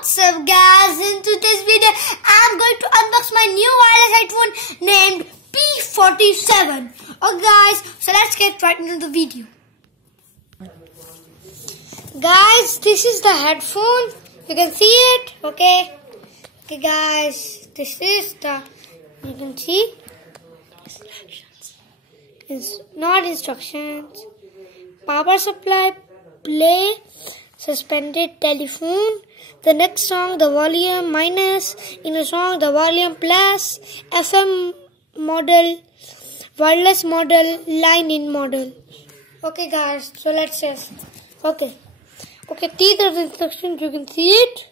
What's up guys, in today's video I'm going to unbox my new wireless headphone named p47. Okay guys, so let's get right into the video. Guys, this is the headphone, you can see it. Okay guys, this is the, you can see instructions. It's not instructions. Power supply, play, suspended telephone, the next song the volume minus, in a song the volume plus, FM model, wireless model, line in model. Okay guys, so let's just, okay, these are the instructions, you can see it.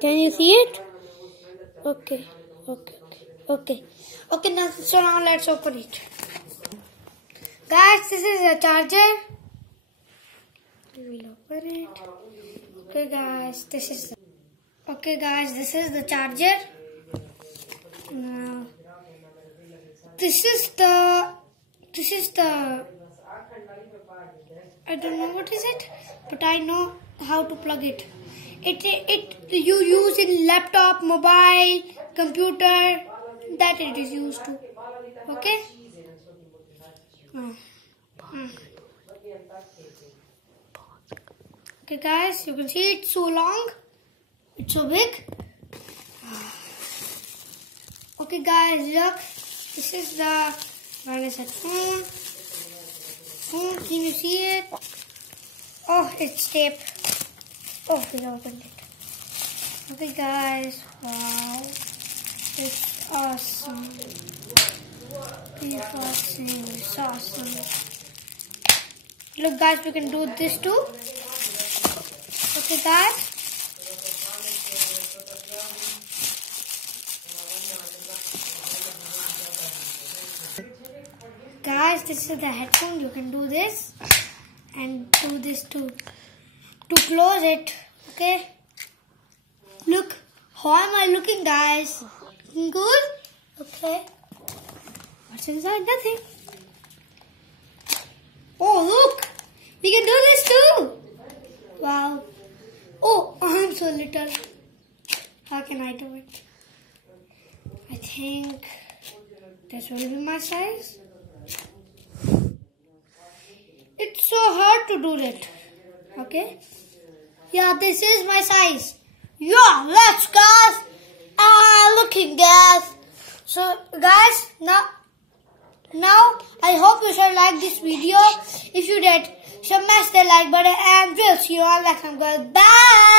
Can you see it? Okay, now so now let's open it. Guys, this is a charger. We will open it. Okay guys, this is the charger. Now this is the I don't know what is it, but I know how to plug it. You use in laptop, mobile, computer, that it is used to. Okay. Okay guys, you can see it's so long, it's so big. Okay guys, look, this is the wireless headphone. Can you see it? Oh, it's tape. Oh, we opened it. Okay guys, wow, it's awesome. It's awesome. Look guys, we can do this too. Okay guys. Guys, this is the headphone. You can do this and do this too. To close it, okay? Look, how am I looking guys? Looking good? Okay. What's inside? Nothing. Oh look, we can do this too. Wow. Oh, I'm so little. How can I do it? I think this will be my size. It's so hard to do it. Okay. Yeah, this is my size. Yeah, let's guys. Looking guys. So guys, now I hope you shall like this video. If you did, smash the like button and we'll see you all next time guys. Bye.